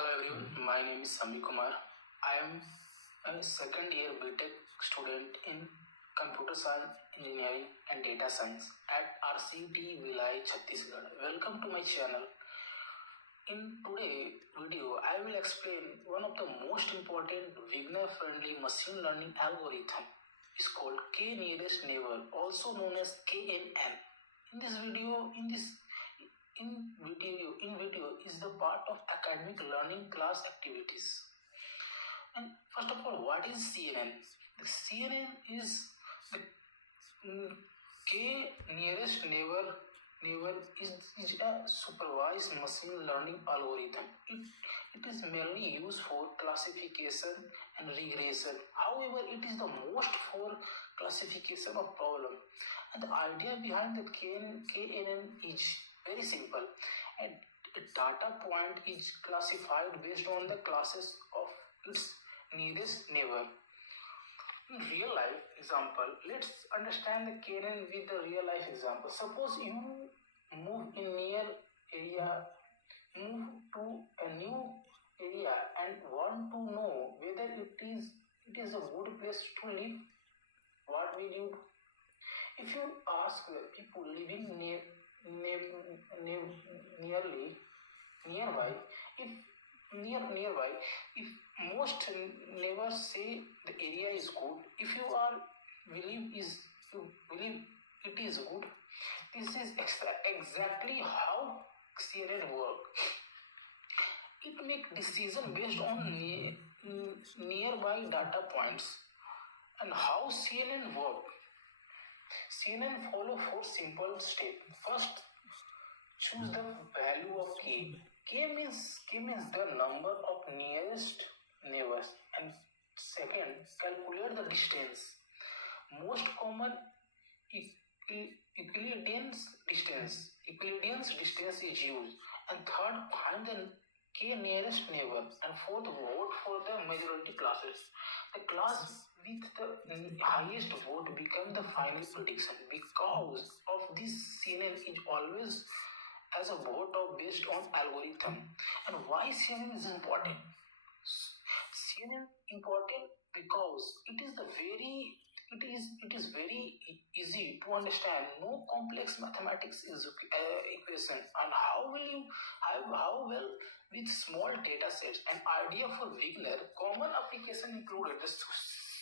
Hello everyone, my name is Shami Kumar. I am a second year B.Tech student in Computer Science, Engineering and Data Science at RCT Vilai, Chhattisgarh. Welcome to my channel. In today's video, I will explain one of the most important beginner-friendly machine learning algorithm. It's called K-nearest neighbor, also known as KNN. In video is the part of academic learning class activities. And first of all, what is CNN? The CNN is the K nearest neighbor is a supervised machine learning algorithm. It is mainly used for classification and regression. However, it is the most for classification of problem. And the idea behind the KNN is very simple. A data point is classified based on the classes of its nearest neighbor. In real life example, let's understand the KNN with the real life example. Suppose you move to a new area and want to know whether it is a good place to live. What will you do? If you ask the people living nearby, if most neighbors say the area is good, if you believe it is good, this is exactly how CNN work. It make decision based on nearby data points. And how CNN work? CNN follow 4 simple steps. First, choose the value of K. K means the number of nearest neighbors. And second, calculate the distance. Most common Euclidean distance is used. And third, find the K nearest neighbor. And fourth, vote for the majority classes. The class with the highest vote become the final prediction. Because of this, CNN is always as a vote of based on algorithm. And why CNN is important? CNN important because it is very easy to understand. No complex mathematics is equation. And how well with small data sets. An idea for beginner. Common application included the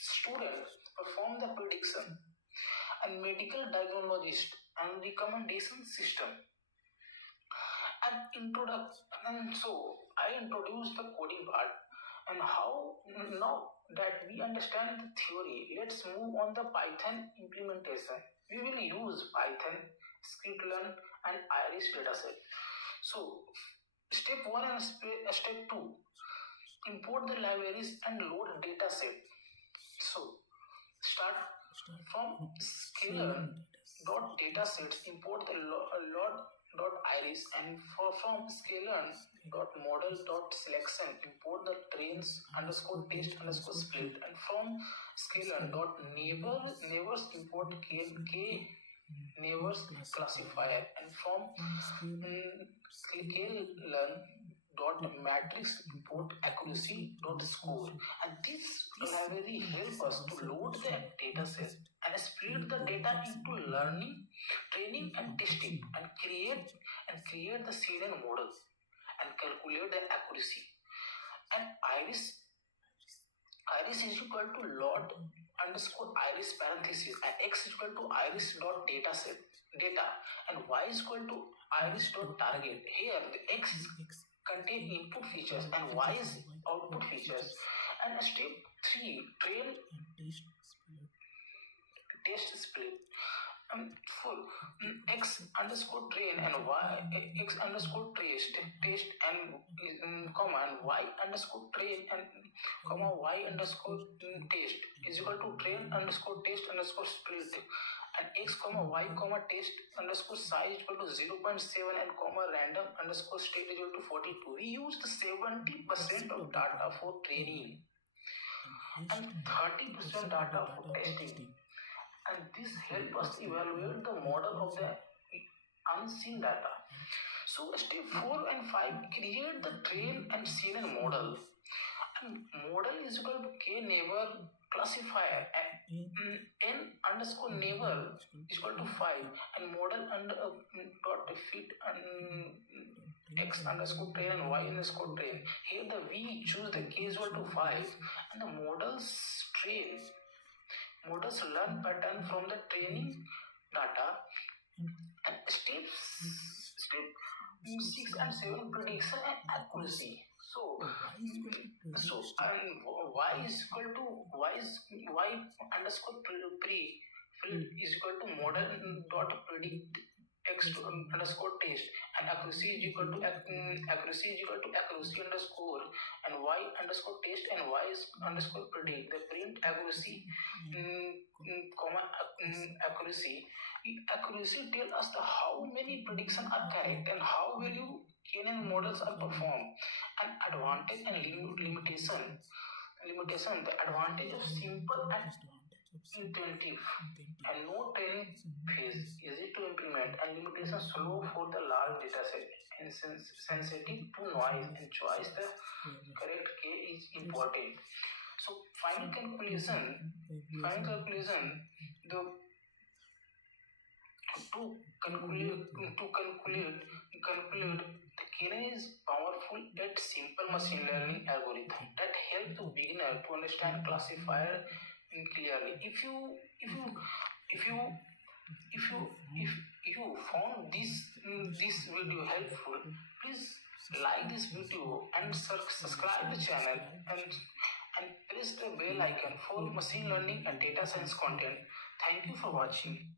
student perform the prediction and medical diagnostic and recommendation system. And so I introduced the coding part. And how now that we understand the theory, let's move on the Python implementation. We will use Python, scikit-learn and Iris dataset. So step 1 and step 2, import the libraries and load dataset. So start from scikit-learn.datasets, import the load.iris, and from scikit-learn.model.selection, import the trains_test_split, and from scikit-learn.neighbors, import k neighbors classifier, and from scikit-learn.matrix, import accuracy.score. And this library help us to load the dataset and split the data into learning, training and testing, and create the CNN models and calculate the accuracy. And iris is equal to load_iris parenthesis, and x is equal to iris.dataset data, and y is equal to iris.target. Here the x contain input features and y is output features. And step 3, train test split. Full x_train and x_test and comma, and y_train and comma y_test is equal to train_test_split, and x comma y comma test_size is equal to 0.7 and comma random_state is equal to 42. We use the 70% of data for training and 30% data for testing. And this helps us evaluate the model of the unseen data. So So step 4 and 5, create the train and CNN model. And model is equal to k neighbor classifier and n underscore neighbor is equal to 5 and model under dot fit and x underscore train and y underscore train. Here the v choose the k is equal to 5 and the models train. Models learn pattern from the training data. And step 6 and 7, prediction and accuracy. So and y is equal to y underscore pre is equal to model dot predict x underscore test and accuracy is equal to accuracy underscore and y underscore test and y is underscore predict. The print accuracy comma accuracy. Accuracy tell us the how many prediction are correct and how well you KNN models are performed. And advantage and limitation. The advantage of simple and intuitive and no training phase, easy to implement, and limitation slow for the large dataset and sensitive to noise, and choice the correct K is important. So final conclusion, the to conclude, the KNN is powerful yet simple machine learning algorithm that help the beginner to understand classifier clearly. If you found this video helpful, please like this video and subscribe the channel and press the bell icon for machine learning and data science content. Thank you for watching.